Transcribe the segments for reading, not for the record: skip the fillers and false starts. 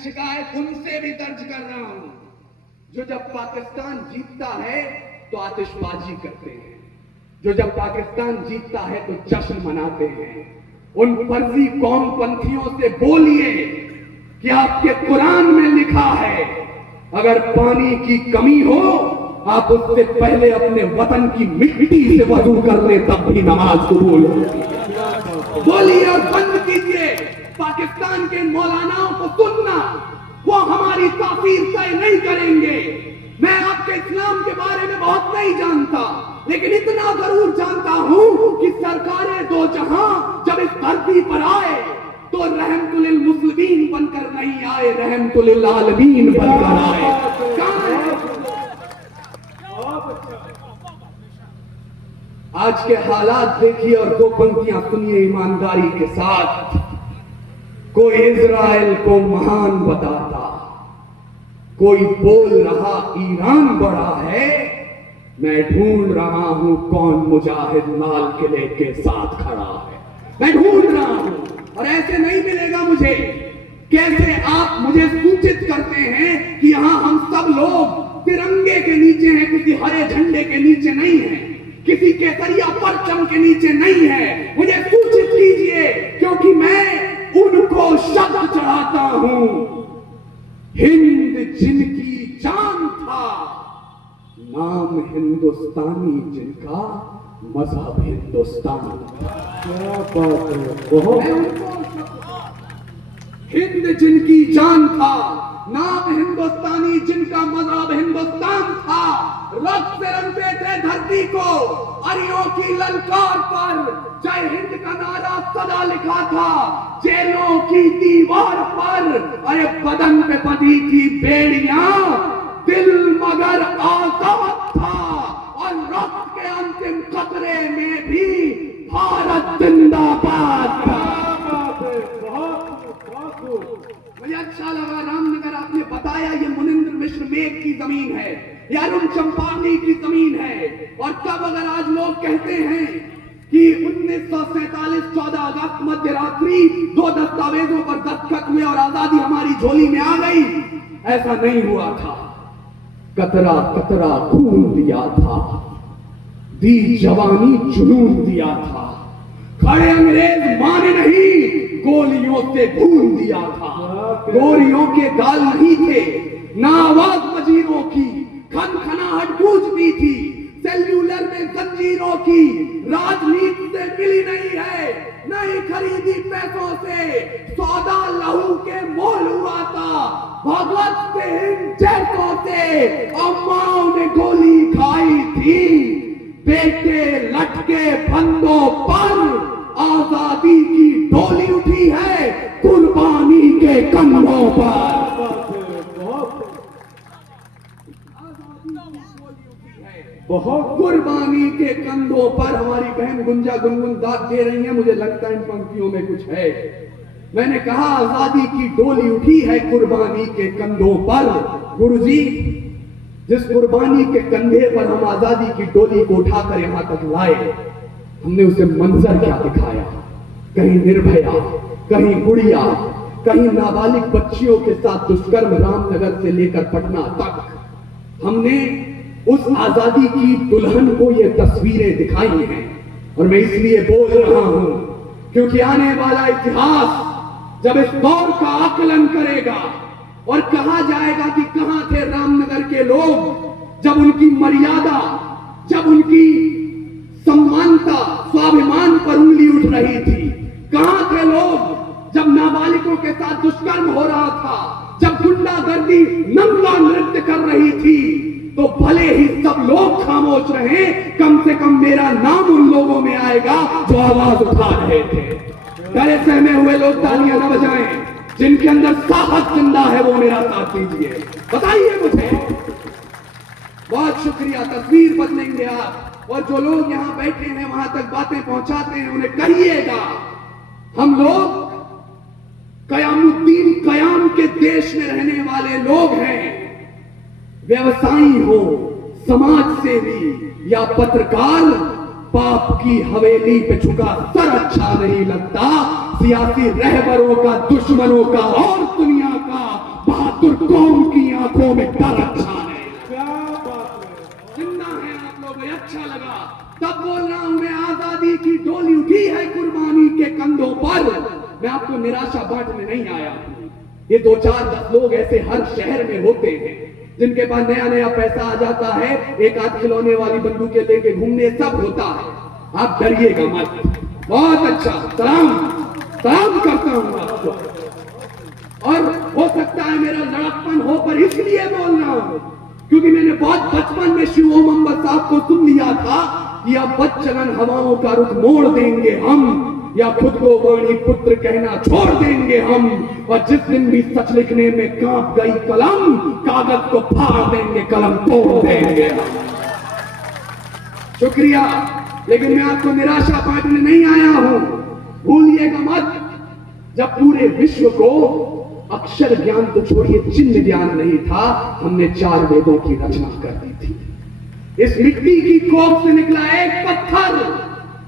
शिकायत उनसे भी दर्ज कर रहा हूं जो जब पाकिस्तान जीतता है तो आतिशबाजी करते हैं, जो जब पाकिस्तान जीतता है तो जश्न मनाते हैं। उन फर्जी कौमपंथियों से बोलिए कि आपके कुरान में लिखा है अगर पानी की कमी हो आप उससे पहले अपने वतन की मिट्टी से वजू कर ले तब भी नमाज कबूल होगी। बोलिए और बंद कीजिए पाकिस्तान के मौलानाओं को सुनना, वो हमारी तासीर तय नहीं करेंगे। मैं आपके इस्लाम के बारे में बहुत नहीं जानता, लेकिन इतना जरूर जानता हूं कि सरकारें दो जहां जब इस धरती पर आए तो रहमतुल मुस्लिमीन बनकर नहीं आए, रहमतुल आलमीन बनकर आए। आज के हालात देखिए और दो पंक्तियां सुनिए ईमानदारी के साथ। कोई इजराइल को महान बताता, कोई बोल रहा ईरान बड़ा है, मैं ढूंढ रहा हूं कौन मुजाहिद लाल किले के साथ खड़ा है। मैं ढूंढ रहा हूं और ऐसे नहीं मिलेगा मुझे। कैसे आप मुझे सूचित करते हैं कि यहां हम सब लोग तिरंगे के नीचे हैं, किसी हरे झंडे के नीचे नहीं है, किसी केसरिया परचम के नीचे नहीं है। मुझे सूचित कीजिए, क्योंकि मैं उनको शब्द चढ़ाता हूं। हिंद जिनकी जान था, नाम हिंदुस्तानी जिनका, मजहब हिंदुस्तान। क्या बात है। हिंद जिनकी जान था, नाम हिंदुस्तानी जिनका, मजहब हिंदुस्तान था। रक्त से रंगते थे धरती को, अरियों की ललकार पर जय हिंद का नारा सदा लिखा था। जेलों की दीवार पर अरे बदन पे बंधी थी बेड़ियां, दिल मगर आजाद था। और रक्त के अंतिम कतरे में भी भारत जिंदाबाद था। मुझे अच्छा लगा रामनगर आपने बताया ये मुनिंद्र मिश्र मेघ की जमीन है, ये अरुण चंपावनी की जमीन है। और तब अगर आज लोग कहते हैं कि 1947 14 अगस्त मध्य रात्रि 2 दस्तावेजों पर दस्तखत हुए और आजादी हमारी झोली में आ गई, ऐसा नहीं हुआ था। कतरा कतरा खून दिया था, दी जवानी जुनून दिया था। खड़े अंग्रेज माने नहीं, गोलियों से भून दिया था। गोलियों के गाल नहीं थे, ना आवाज वजीरों की, खनखनाहट गूंजती थी। सेल्यूलर में जंजीरों की राजनीति से मिली नहीं है, नहीं खरीदी पैसों से। सौदा लहू के मोल हुआ था, भगत सिंह जैसों से अम्माओं ने गोली खाई थी। बेटे लटके फंदों पर, आजादी की डोली उठी है कुर्बानी के कंधों पर। बहुत कुर्बानी के कंधों पर। हमारी बहन गुंजा गुनगुन दाद दे रही है, मुझे लगता है इन पंक्तियों में कुछ है। मैंने कहा आजादी की डोली उठी है कुर्बानी के कंधों पर। गुरुजी, जिस कुर्बानी के कंधे पर हम आजादी की डोली को उठाकर यहां तक लाए, हमने उसे मंजर क्या दिखाया। कहीं निर्भया, कहीं गुड़िया, कहीं नाबालिग बच्चियों के साथ दुष्कर्म रामनगर से लेकर पटना तक। हमने उस आजादी की दुल्हन को ये तस्वीरें दिखाई हैं। और मैं इसलिए बोल रहा हूं क्योंकि आने वाला इतिहास जब इस दौर का आकलन करेगा और कहा जाएगा कि कहां थे रामनगर के लोग जब उनकी मर्यादा, जब उनकी सम्मानता, स्वाभिमान पर उंगली उठ रही थी। कहां थे लोग जब नाबालिगों के साथ दुष्कर्म हो रहा था, जब गुंडागर्दी नंगा नृत्य कर रही थी। तो भले ही सब लोग खामोश रहे, कम से कम मेरा नाम उन लोगों में आएगा जो आवाज उठा रहे थे। डरे सहमे हुए लोग तालियां न बजाएं, जिनके अंदर साहस जिंदा है वो मेरा साथ दीजिए। बताइए मुझे। बहुत शुक्रिया। तस्वीर बदलेंगे आप, और जो लोग यहां बैठे हैं वहां तक बातें पहुंचाते हैं उन्हें कहिएगा हम लोग कयामुद्दीन कयाम के देश में रहने वाले लोग हैं। व्यवसायी हो, समाज सेवी या पत्रकार, पाप की हवेली पे झुका सर अच्छा नहीं लगता। सियासी रहबरों का, दुश्मनों का और दुनिया का बहादुर कौम की आंखों में डर अच्छा नहीं। क्या बात है। जिंदा है आप लोग, ये अच्छा लगा। तब बोल रहा हूं मैं, आजादी की डोली उठी है कुर्बानी के कंधों पर। मैं आपको निराशा बांटने नहीं आया हूं। ये 2-4-10 लोग ऐसे हर शहर में होते हैं जिनके पास नया नया पैसा आ जाता है, एक आध खिलौने वाली बंदूकें लेके घूमने, सब होता है। आप डरिएगा मत। बहुत अच्छा, सलाम करता हूं आपको। और हो सकता है मेरा लड़कपन हो, पर इसलिए बोल रहा हूं क्योंकि मैंने बहुत बचपन में शिव ओम अंबर साहब को सुन लिया था कि अब बच्चन हवाओं का रुख मोड़ देंगे हम, या खुद को वाणी पुत्र कहना छोड़ देंगे हम। और जिस दिन भी सच लिखने में कांप गई कलम, कागज को फाड़ देंगे, कलम तोड़ देंगे हम। शुक्रिया, लेकिन मैं आपको निराशा बांटने नहीं आया हूं। भूलिएगा मत, जब पूरे विश्व को अक्षर ज्ञान तो छोड़िए, चिन्ह ज्ञान नहीं था, हमने 4 वेदों की रचना कर दी थी। इस मिट्टी की कोख से निकला एक पत्थर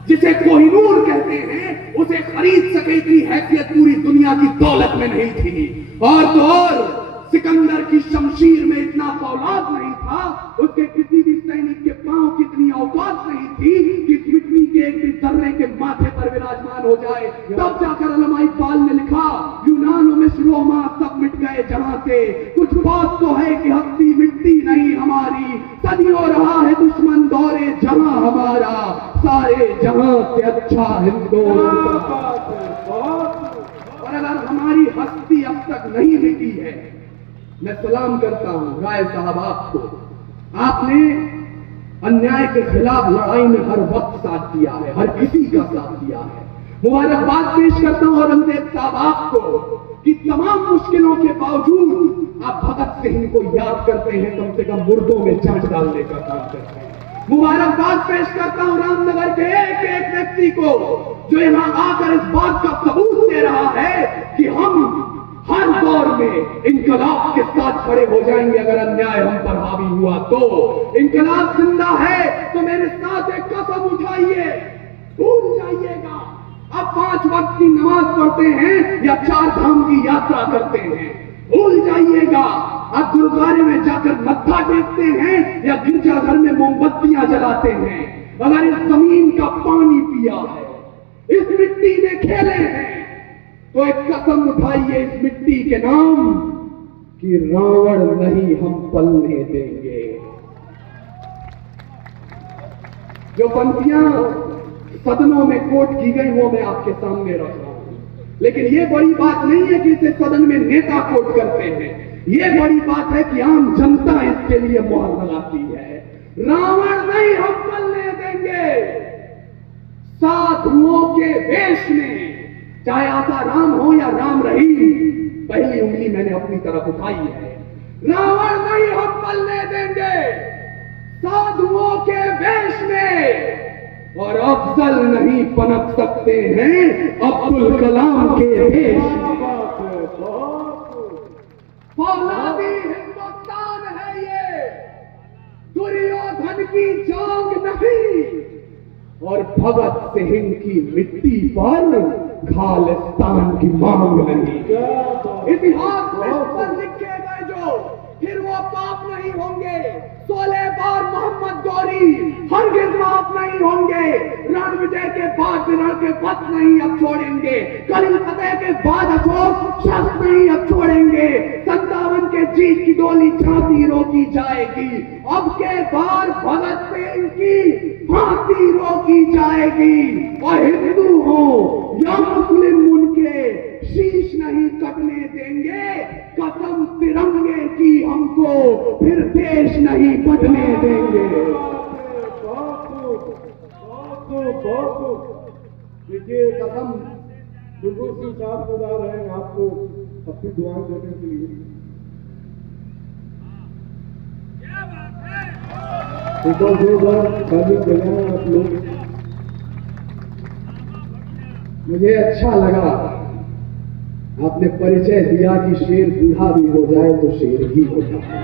जिसे कोहिनूर कहते हैं, उसे खरीद सके इतनी हैसियत पूरी दुनिया की दौलत में नहीं थी। और तो और सिकंदर की शमशीर में इतना फौलाद नहीं था, उसके किसी भी सैनिक के पांव की इतनी औकात नहीं थी कि मिट्टी के एक भी दर्रे के माथे पर विराजमान हो जाए। तब जाकर अल्लामा इकबाल ने लिखा, यूनान मिस्र रोमा सब मिट गए जहां से, कुछ बात तो है कि हस्ती मिट्टी नहीं हमारी, सदियों रहा है दुश्मन दौरे जहां हमारा, सारे जहां से अच्छा हिंदुस्तान। और अगर हमारी हस्ती अब तक नहीं मिटी है, मैं सलाम करता हूं राय साहब आपको। आपने अन्याय के खिलाफ लड़ाई में हर वक्त साथ दिया है, हर किसी का साथ दिया है। मुबारकबाद पेश करता हूं औरंगजेब साहब आपको कि तमाम मुश्किलों के बावजूद आप भगत सिंह को याद करते हैं, कम से कम मुर्दों में जान डालने का काम करते हैं। मुबारकबाद पेश करता हूं रामनगर के एक एक व्यक्ति को जो यहां आकर इस बात का सबूत दे रहा है कि हम हर दौर में इनकलाब के साथ खड़े हो जाएंगे अगर अन्याय हम पर हावी हुआ तो। इनकलाब जिंदा है तो मेरे साथ एक कसम उठाइए, भूल जाइएगा अब 5 वक्त की नमाज पढ़ते हैं या 4 धाम की यात्रा करते हैं, भूल जाइएगा आप गुरुद्वारे में जाकर मत्था टेकते हैं या गिरजाघर में मोमबत्तियां जलाते हैं। अगर इस जमीन का पानी पिया है, इस मिट्टी में खेले हैं, तो एक कसम उठाइए इस मिट्टी के नाम कि रावण नहीं हम पलने देंगे। जो पंक्तियां सदनों में कोट की गई वो मैं आपके सामने रख रहा हूं, लेकिन ये बड़ी बात नहीं है कि इसे सदन में नेता कोट करते हैं। ये बड़ी बात है कि आम जनता इसके लिए मोहर लगाती है। रावण नहीं हम पलने देंगे। साधुओं के वेश में, चाहे आसा राम हो या राम रहीम, पहली उंगली मैंने अपनी तरफ उठाई है। रावण नहीं हम पलने देंगे, साधुओं के वेश में। और अफजल नहीं पनप सकते हैं अब्दुल कलाम के वेश में। फौलादी हिंदुस्तान है ये, दुर्योधन की जंग नहीं, और भगत सिंह की मिट्टी पर खालिस्तान की मांग नहीं। इतिहास में पर लिखे गए जो फिर वो पाप नहीं होंगे। 16 बार मोहम्मद गौरी हरगिज माफ नहीं होंगे। रण विजय के बाद रण के पथ नहीं अब छोड़ेंगे। कलिंग फतेह के बाद अशोक शस्त्र नहीं अब छोड़ेंगे। 57 के जीत की डोली झांसी रोकी जाएगी। अब के बार भगत सिंह की फांसी रोकी जाएगी। और हिंदू हो या मुस्लिम उनके शीश नहीं कटने देंगे। कसम तिरंगे की हमको फिर देश नहीं बदलने देंगे। देखिए कसम बिल्कुल सिंह साहब बता रहे हैं आपको अपनी दुआएं देने के लिए। एक और 2 बार ताली बजाएं आप लोग। मुझे अच्छा लगा आपने परिचय दिया कि शेर बूढ़ा भी हो जाए तो शेर ही होता है।